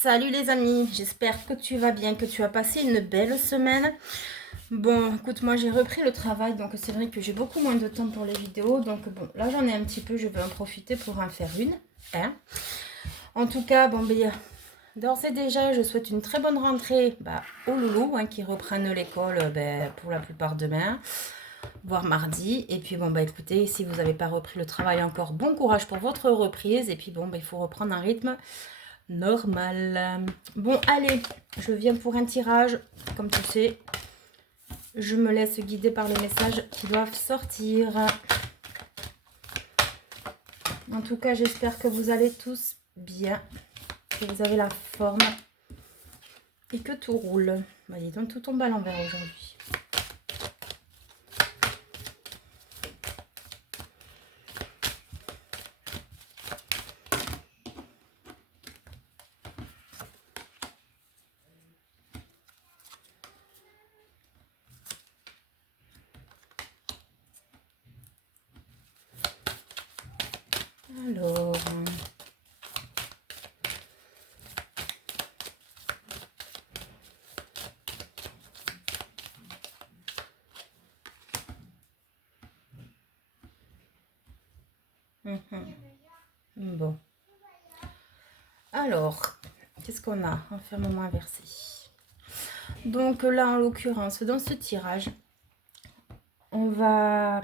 Salut les amis, j'espère que tu vas bien, que tu as passé une belle semaine. Bon, écoute, moi j'ai repris le travail, donc c'est vrai que j'ai beaucoup moins de temps pour les vidéos. Donc bon, là j'en ai un petit peu, je vais en profiter pour en faire une. Hein. En tout cas, bon, ben, d'ores et déjà, je souhaite une très bonne rentrée aux loulous qui reprennent l'école pour la plupart demain, voire mardi. Et puis bon, écoutez, si vous n'avez pas repris le travail encore, bon courage pour votre reprise. Et puis bon, il faut reprendre un rythme normal. Bon, allez, je viens pour un tirage. Comme tu sais, je me laisse guider par les messages qui doivent sortir. En tout cas, j'espère que vous allez tous bien, que vous avez la forme et que tout roule. Voyez, donc tout tombe à l'envers aujourd'hui. Alors, bon. Alors, qu'est-ce qu'on a? Enfermement inversé. Donc là, en l'occurrence, dans ce tirage, on va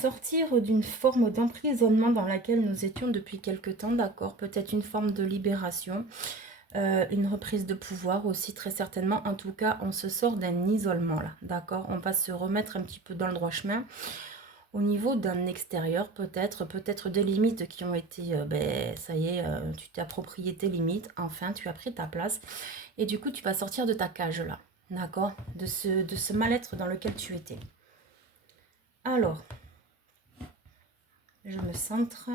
sortir d'une forme d'emprisonnement dans laquelle nous étions depuis quelque temps, d'accord? Peut-être une forme de libération, une reprise de pouvoir aussi, très certainement. En tout cas, on se sort d'un isolement, là, d'accord? On va se remettre un petit peu dans le droit chemin. Au niveau d'un extérieur, peut-être des limites qui ont été, ça y est, tu t'es approprié tes limites, enfin, tu as pris ta place. Et du coup, tu vas sortir de ta cage, là, d'accord? De ce mal-être dans lequel tu étais. Alors, je me centre.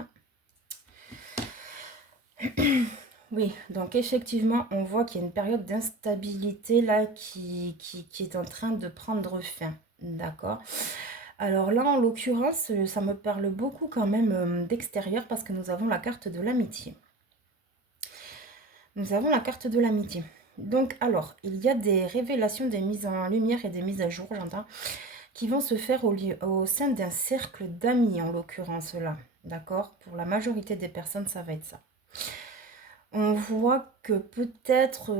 Oui, donc effectivement, on voit qu'il y a une période d'instabilité là qui est en train de prendre fin. D'accord? Alors là, en l'occurrence, ça me parle beaucoup quand même d'extérieur parce que nous avons la carte de l'amitié. Nous avons la carte de l'amitié. Donc, alors, il y a des révélations, des mises en lumière et des mises à jour, j'entends, qui vont se faire au sein d'un cercle d'amis, en l'occurrence là. D'accord? Pour la majorité des personnes, ça va être ça. On voit que peut-être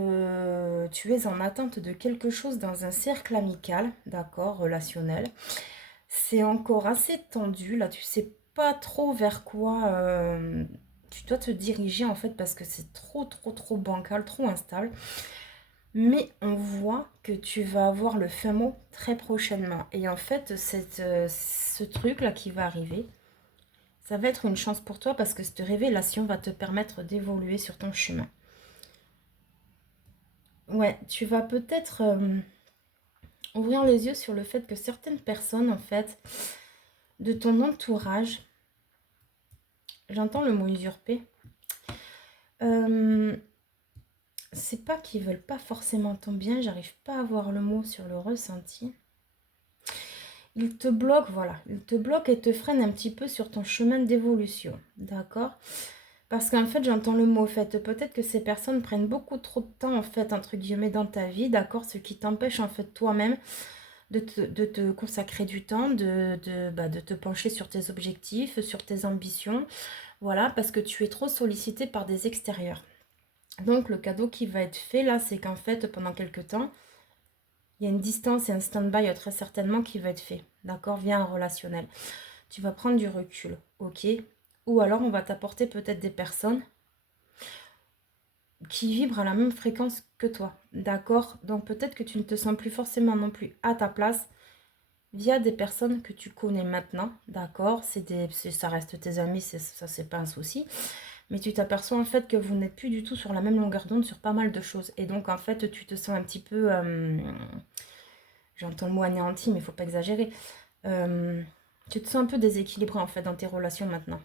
tu es en attente de quelque chose dans un cercle amical, d'accord, relationnel. C'est encore assez tendu, là, tu sais pas trop vers quoi tu dois te diriger en fait parce que c'est trop bancal, trop instable. Mais on voit que tu vas avoir le fin mot très prochainement. Et en fait, ce truc-là qui va arriver, ça va être une chance pour toi parce que cette révélation va te permettre d'évoluer sur ton chemin. Ouais, tu vas peut-être ouvrir les yeux sur le fait que certaines personnes, en fait, de ton entourage, j'entends le mot usurpé, euh, c'est pas qu'ils veulent pas forcément ton bien, j'arrive pas à voir le mot sur le ressenti. Ils te bloquent, voilà, ils te bloquent et te freinent un petit peu sur ton chemin d'évolution, d'accord? Parce qu'en fait, j'entends le mot fait. Peut-être que ces personnes prennent beaucoup trop de temps, en fait, entre guillemets, dans ta vie, d'accord? Ce qui t'empêche, en fait, toi-même, de te consacrer du temps, de te pencher sur tes objectifs, sur tes ambitions. Voilà, parce que tu es trop sollicité par des extérieurs. Donc, le cadeau qui va être fait là, c'est qu'en fait, pendant quelques temps, il y a une distance et un stand-by très certainement qui va être fait. D'accord? Via un relationnel. Tu vas prendre du recul, ok? Ou alors, on va t'apporter peut-être des personnes qui vibrent à la même fréquence que toi. D'accord? Donc, peut-être que tu ne te sens plus forcément non plus à ta place via des personnes que tu connais maintenant, d'accord, ça reste tes amis, ça c'est pas un souci, mais tu t'aperçois en fait que vous n'êtes plus du tout sur la même longueur d'onde sur pas mal de choses, et donc en fait tu te sens un petit peu, j'entends le mot anéanti, mais il faut pas exagérer, tu te sens un peu déséquilibré en fait dans tes relations maintenant,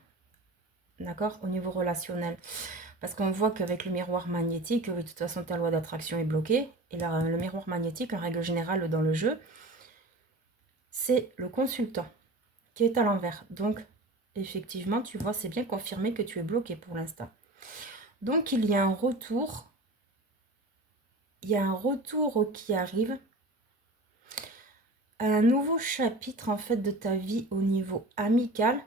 d'accord, au niveau relationnel, parce qu'on voit qu'avec le miroir magnétique, de toute façon ta loi d'attraction est bloquée, et là, le miroir magnétique en règle générale dans le jeu, c'est le consultant qui est à l'envers. Donc, effectivement, tu vois, c'est bien confirmé que tu es bloqué pour l'instant. Donc, il y a un retour. Il y a un retour qui arrive. Un nouveau chapitre, en fait, de ta vie au niveau amical.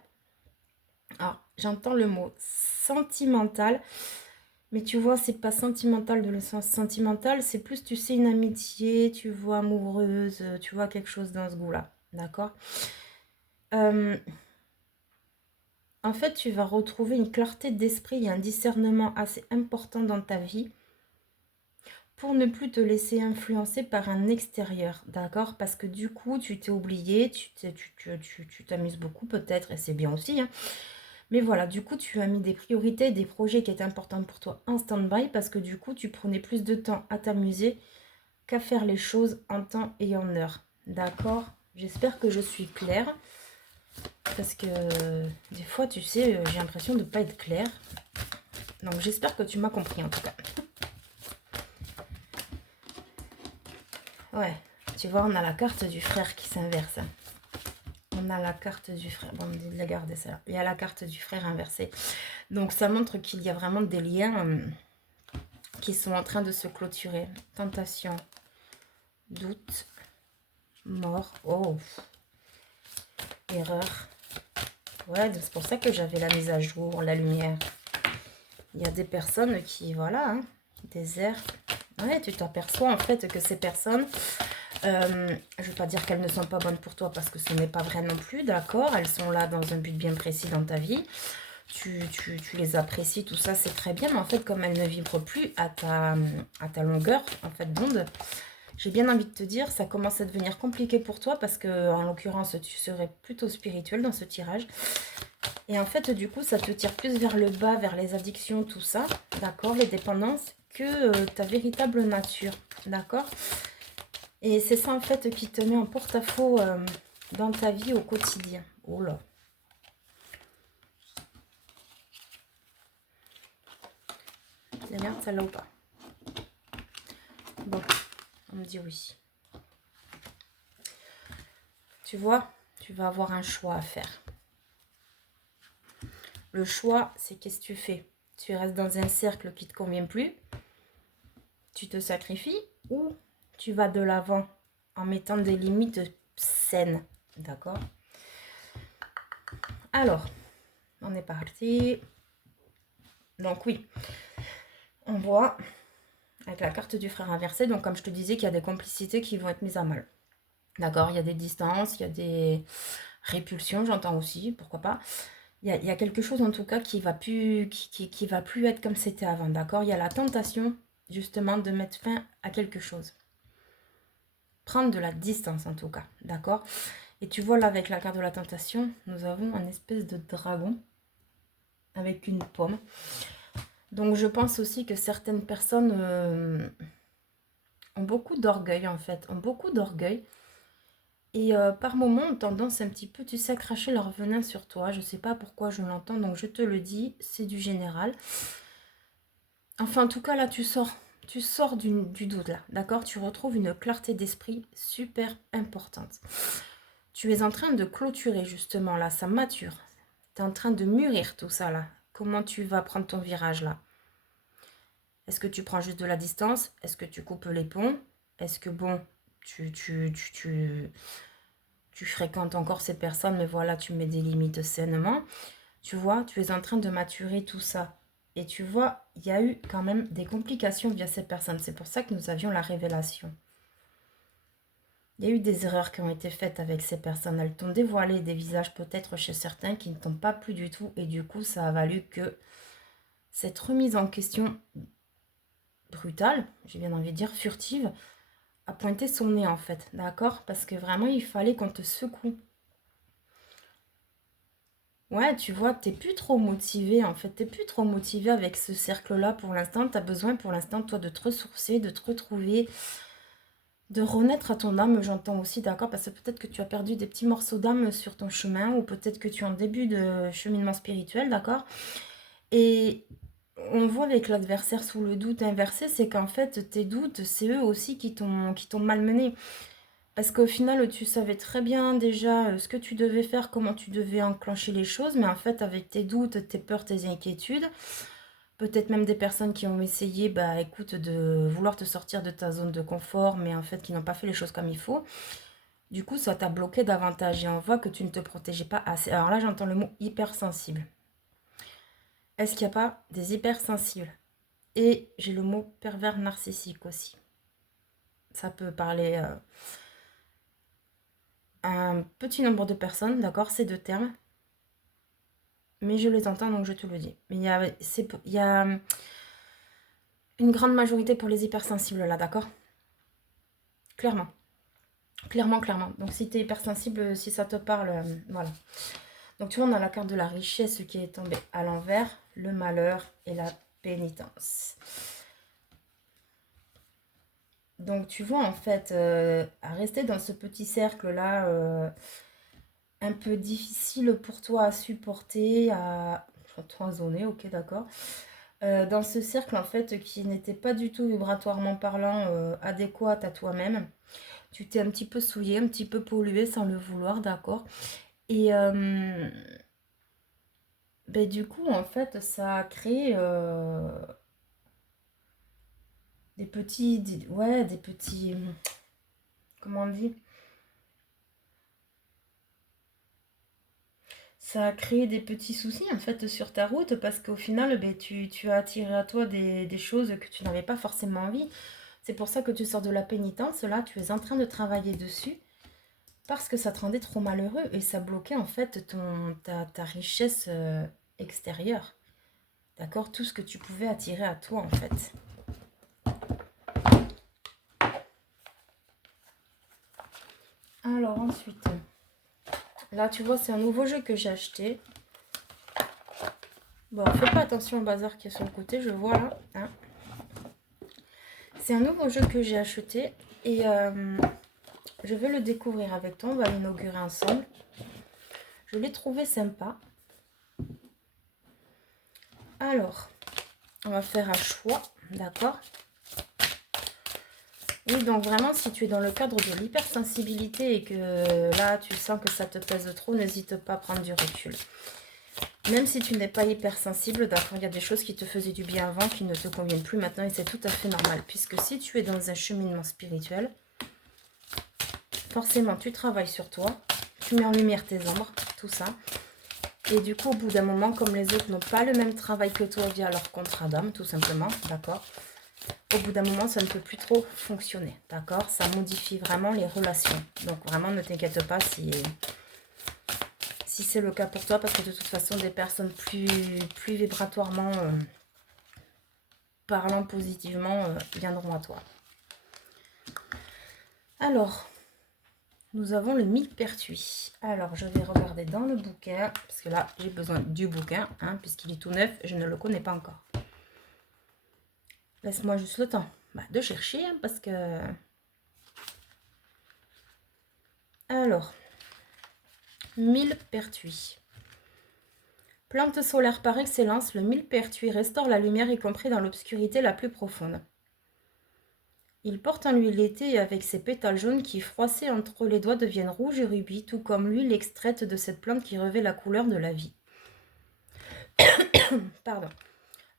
Alors, j'entends le mot sentimental. Mais tu vois, c'est pas sentimental de le sens sentimental. C'est plus, tu sais, une amitié, tu vois, amoureuse. Tu vois, quelque chose dans ce goût-là. D'accord. En fait, tu vas retrouver une clarté d'esprit et un discernement assez important dans ta vie pour ne plus te laisser influencer par un extérieur, d'accord? Parce que du coup, tu t'es oublié, tu t'amuses beaucoup peut-être, et c'est bien aussi, hein. Mais voilà, du coup, tu as mis des priorités, des projets qui étaient importants pour toi en stand-by parce que du coup, tu prenais plus de temps à t'amuser qu'à faire les choses en temps et en heure, d'accord? J'espère que je suis claire. Parce que des fois, tu sais, j'ai l'impression de ne pas être claire. Donc, j'espère que tu m'as compris en tout cas. Ouais, tu vois, on a la carte du frère qui s'inverse. On a la carte du frère. Bon, on dit de la garder celle-là. Il y a la carte du frère inversée. Donc, ça montre qu'il y a vraiment des liens qui sont en train de se clôturer. Tentation, doute, mort. Oh, erreur. Ouais, c'est pour ça que j'avais la mise à jour, la lumière. Il y a des personnes qui, voilà, hein, désert. Ouais, tu t'aperçois en fait que ces personnes, je ne veux pas dire qu'elles ne sont pas bonnes pour toi parce que ce n'est pas vrai non plus, d'accord? Elles sont là dans un but bien précis dans ta vie. Tu les apprécies, tout ça, c'est très bien. Mais en fait, comme elles ne vibrent plus à ta longueur, en fait, d'onde, j'ai bien envie de te dire, ça commence à devenir compliqué pour toi parce que, en l'occurrence, tu serais plutôt spirituel dans ce tirage. Et en fait, du coup, ça te tire plus vers le bas, vers les addictions, tout ça, d'accord, les dépendances, que ta véritable nature, d'accord. Et c'est ça, en fait, qui te met en porte-à-faux dans ta vie au quotidien. Oh là. La merde, celle-là ou pas? Bon, on me dit oui. Tu vois, tu vas avoir un choix à faire. Le choix, c'est qu'est-ce que tu fais? Tu restes dans un cercle qui ne te convient plus, tu te sacrifies, ou tu vas de l'avant en mettant des limites saines, d'accord? Alors, on est parti. Donc oui, on voit avec la carte du frère inversé, donc comme je te disais, qu'il y a des complicités qui vont être mises à mal. D'accord, il y a des distances, il y a des répulsions, j'entends aussi, pourquoi pas. Il y a quelque chose en tout cas qui va plus, qui va plus être comme c'était avant, d'accord. Il y a la tentation justement de mettre fin à quelque chose. Prendre de la distance en tout cas, d'accord. Et tu vois là avec la carte de la tentation, nous avons un espèce de dragon avec une pomme. Donc je pense aussi que certaines personnes ont beaucoup d'orgueil en fait, ont beaucoup d'orgueil. Et par moments ont tendance un petit peu, tu sais, à cracher leur venin sur toi. Je ne sais pas pourquoi je l'entends, donc je te le dis, c'est du général. Enfin, en tout cas, là, tu sors du doute, là, d'accord? Tu retrouves une clarté d'esprit super importante. Tu es en train de clôturer, justement, là, ça mature. Tu es en train de mûrir tout ça, là. Comment tu vas prendre ton virage, là? Est-ce que tu prends juste de la distance? Est-ce que tu coupes les ponts? Est-ce que, bon, tu fréquentes encore ces personnes, mais voilà, tu mets des limites sainement. Tu vois, tu es en train de maturer tout ça. Et tu vois, il y a eu quand même des complications via ces personnes. C'est pour ça que nous avions la révélation. Il y a eu des erreurs qui ont été faites avec ces personnes. Elles t'ont dévoilé des visages peut-être chez certains qui ne t'ont pas plu du tout. Et du coup, ça a valu que cette remise en question brutale, j'ai bien envie de dire furtive, a pointé son nez en fait. D'accord? Parce que vraiment, il fallait qu'on te secoue. Ouais, tu vois, t'es plus trop motivé en fait. T'es plus trop motivé avec ce cercle-là pour l'instant. T'as besoin pour l'instant, toi, de te ressourcer, de te retrouver, de renaître à ton âme, j'entends aussi, d'accord? Parce que peut-être que tu as perdu des petits morceaux d'âme sur ton chemin ou peut-être que tu es en début de cheminement spirituel, d'accord? Et on voit avec l'adversaire sous le doute inversé, c'est qu'en fait, tes doutes, c'est eux aussi qui t'ont malmené. Parce qu'au final, tu savais très bien déjà ce que tu devais faire, comment tu devais enclencher les choses, mais en fait, avec tes doutes, tes peurs, tes inquiétudes, Peut-être même des personnes qui ont essayé, bah écoute, de vouloir te sortir de ta zone de confort, mais en fait qui n'ont pas fait les choses comme il faut. Du coup, ça t'a bloqué davantage et on voit que tu ne te protégeais pas assez. Alors là, j'entends le mot hypersensible. Est-ce qu'il n'y a pas des hypersensibles? Et j'ai le mot pervers narcissique aussi. Ça peut parler à un petit nombre de personnes, d'accord, ces deux termes. Mais je les entends, donc je te le dis. Mais il y a une grande majorité pour les hypersensibles là, d'accord? Clairement. Clairement, clairement. Donc si tu es hypersensible, si ça te parle, voilà. Donc tu vois, on a la carte de la richesse qui est tombée à l'envers, le malheur et la pénitence. Donc tu vois, en fait, à rester dans ce petit cercle-là, un peu difficile pour toi à supporter, à toisonner, ok, d'accord. Dans ce cercle, en fait, qui n'était pas du tout vibratoirement parlant adéquat à toi-même. Tu t'es un petit peu souillé, un petit peu pollué sans le vouloir, d'accord. Et ben, du coup, en fait, ça a créé ouais, des petits, comment on dit? Ça a créé des petits soucis, en fait, sur ta route, parce qu'au final, ben, tu as attiré à toi des choses que tu n'avais pas forcément envie. C'est pour ça que tu sors de la pénitence, là, tu es en train de travailler dessus, parce que ça te rendait trop malheureux, et ça bloquait, en fait, ta richesse extérieure. D'accord? Tout ce que tu pouvais attirer à toi, en fait. Alors, ensuite, là, tu vois, c'est un nouveau jeu que j'ai acheté. Bon, fais pas attention au bazar qui est sur le côté, je vois là. Hein. C'est un nouveau jeu que j'ai acheté et je vais le découvrir avec toi. On va l'inaugurer ensemble. Je l'ai trouvé sympa. Alors, on va faire un choix, d'accord? Oui, donc vraiment, si tu es dans le cadre de l'hypersensibilité et que là, tu sens que ça te pèse trop, n'hésite pas à prendre du recul. Même si tu n'es pas hypersensible, d'accord, il y a des choses qui te faisaient du bien avant qui ne te conviennent plus maintenant et c'est tout à fait normal. Puisque si tu es dans un cheminement spirituel, forcément, tu travailles sur toi, tu mets en lumière tes ombres, tout ça. Et du coup, au bout d'un moment, comme les autres n'ont pas le même travail que toi via leur contrat d'âme, tout simplement, d'accord? Au bout d'un moment, ça ne peut plus trop fonctionner, d'accord? Ça modifie vraiment les relations. Donc vraiment, ne t'inquiète pas si c'est le cas pour toi, parce que de toute façon, des personnes plus vibratoirement parlant positivement viendront à toi. Alors, nous avons le millepertuis. Alors, je vais regarder dans le bouquin, parce que là, j'ai besoin du bouquin, hein, puisqu'il est tout neuf, je ne le connais pas encore. Laisse-moi juste le temps de chercher, hein, parce que... Alors, millepertuis. Plante solaire par excellence, le millepertuis restaure la lumière, y compris dans l'obscurité la plus profonde. Il porte en lui l'été et avec ses pétales jaunes qui, froissés entre les doigts, deviennent rouges et rubis, tout comme l'huile extraite de cette plante qui revêt la couleur de la vie. Pardon.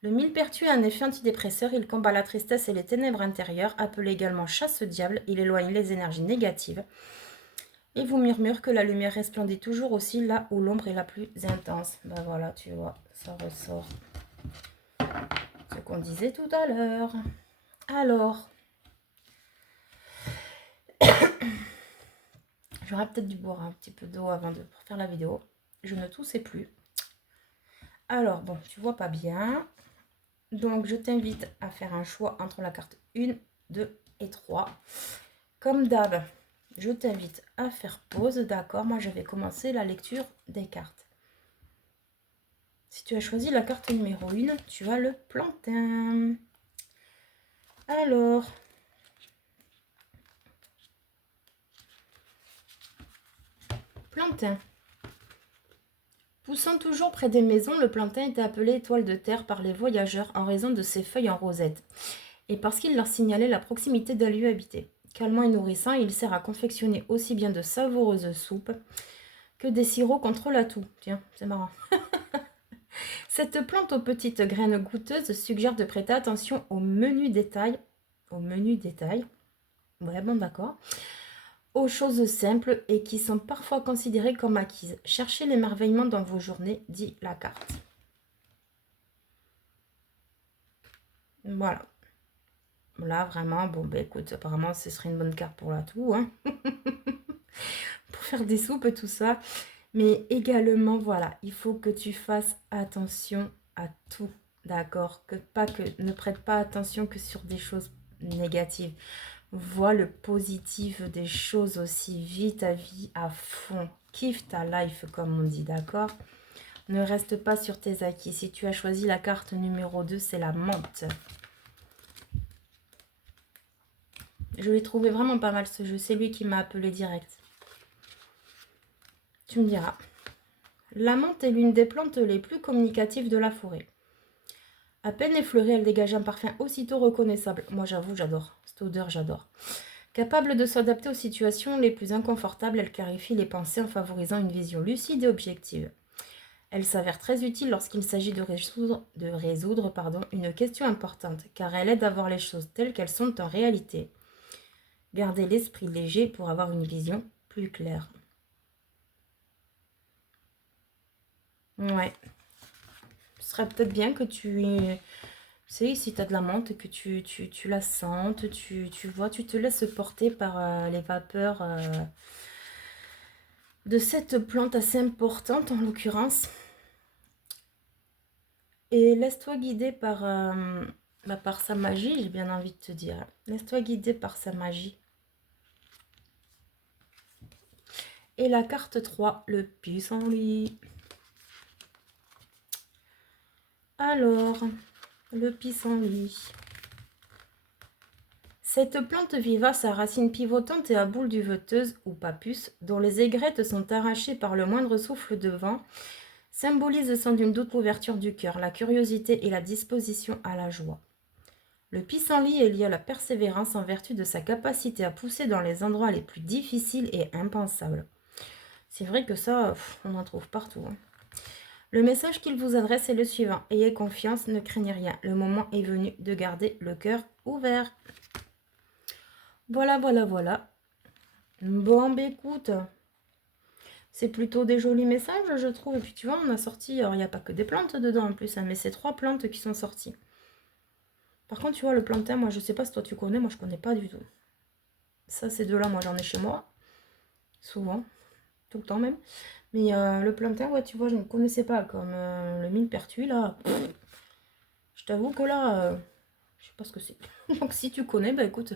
Le millepertuis a un effet antidépresseur, il combat la tristesse et les ténèbres intérieures, appelé également chasse-diable, il éloigne les énergies négatives et vous murmure que la lumière resplendit toujours aussi là où l'ombre est la plus intense. Ben voilà, tu vois, ça ressort ce qu'on disait tout à l'heure. Alors, j'aurais peut-être dû boire un petit peu d'eau avant de faire la vidéo. Je ne toussais plus. Alors, bon, tu vois pas bien. Donc, je t'invite à faire un choix entre la carte 1, 2 et 3. Comme d'hab, je t'invite à faire pause, d'accord? Moi, je vais commencer la lecture des cartes. Si tu as choisi la carte numéro 1, tu as le plantain. Alors, plantain. Poussant toujours près des maisons, le plantain était appelé étoile de terre par les voyageurs en raison de ses feuilles en rosette et parce qu'il leur signalait la proximité d'un lieu habité. Calmant et nourrissant, il sert à confectionner aussi bien de savoureuses soupes que des sirops contre la toux. Tiens, c'est marrant. Cette plante aux petites graines goûteuses suggère de prêter attention aux menus détails. Aux menus détails. Ouais, bon, d'accord. Aux choses simples et qui sont parfois considérées comme acquises. Cherchez l'émerveillement dans vos journées, dit la carte. Voilà. Là, vraiment, bon, ben écoute, apparemment, ce serait une bonne carte pour la toux, hein. Pour faire des soupes, tout ça. Mais également, voilà, il faut que tu fasses attention à tout, d'accord? Ne prête pas attention que sur des choses négatives. Vois le positif des choses aussi. Vis ta vie à fond. Kiffe ta life, comme on dit, d'accord? Ne reste pas sur tes acquis. Si tu as choisi la carte numéro 2, c'est la menthe. Je l'ai trouvé vraiment pas mal ce jeu. C'est lui qui m'a appelé direct. Tu me diras. La menthe est l'une des plantes les plus communicatives de la forêt. À peine effleurée, elle dégage un parfum aussitôt reconnaissable. Moi, j'avoue, j'adore. Cette odeur, j'adore. Capable de s'adapter aux situations les plus inconfortables, elle clarifie les pensées en favorisant une vision lucide et objective. Elle s'avère très utile lorsqu'il s'agit de résoudre une question importante, car elle aide à voir les choses telles qu'elles sont en réalité. Gardez l'esprit léger pour avoir une vision plus claire. Ouais. Ce serait peut-être bien que tu sais, si tu as de la menthe, que tu la sentes, tu vois, tu te laisses porter par les vapeurs de cette plante assez importante en l'occurrence. Et laisse-toi guider par sa magie, j'ai bien envie de te dire. Laisse-toi guider par sa magie. Et la carte 3, le pissenlit. Alors, le pissenlit. Cette plante vivace à racines pivotantes et à boules duveteuses ou papus, dont les aigrettes sont arrachées par le moindre souffle de vent, symbolise sans d'une doute l'ouverture du cœur, la curiosité et la disposition à la joie. Le pissenlit est lié à la persévérance en vertu de sa capacité à pousser dans les endroits les plus difficiles et impensables. C'est vrai que ça, on en trouve partout, hein. Le message qu'il vous adresse est le suivant. Ayez confiance, ne craignez rien. Le moment est venu de garder le cœur ouvert. Voilà, voilà, voilà. Bon, bah écoute, c'est plutôt des jolis messages, je trouve. Et puis tu vois, on a sorti, alors il n'y a pas que des plantes dedans en plus, hein, mais c'est 3 plantes qui sont sorties. Par contre, tu vois, le plantain, moi je sais pas si toi tu connais, moi je connais pas du tout. Ça, ces deux-là, moi j'en ai chez moi. Souvent, tout le temps même. Mais le plantain, ouais, tu vois, je ne connaissais pas. Comme le millepertuis, là. Je t'avoue que là, je sais pas ce que c'est. Donc si tu connais, bah écoute,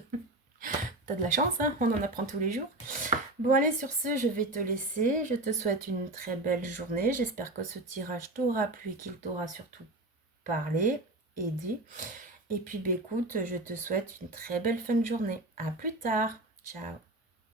t'as de la chance, hein, on en apprend tous les jours. Bon, allez, sur ce, je vais te laisser. Je te souhaite une très belle journée. J'espère que ce tirage t'aura plu et qu'il t'aura surtout parlé, aidé. Et puis, bah, écoute, je te souhaite une très belle fin de journée. À plus tard. Ciao.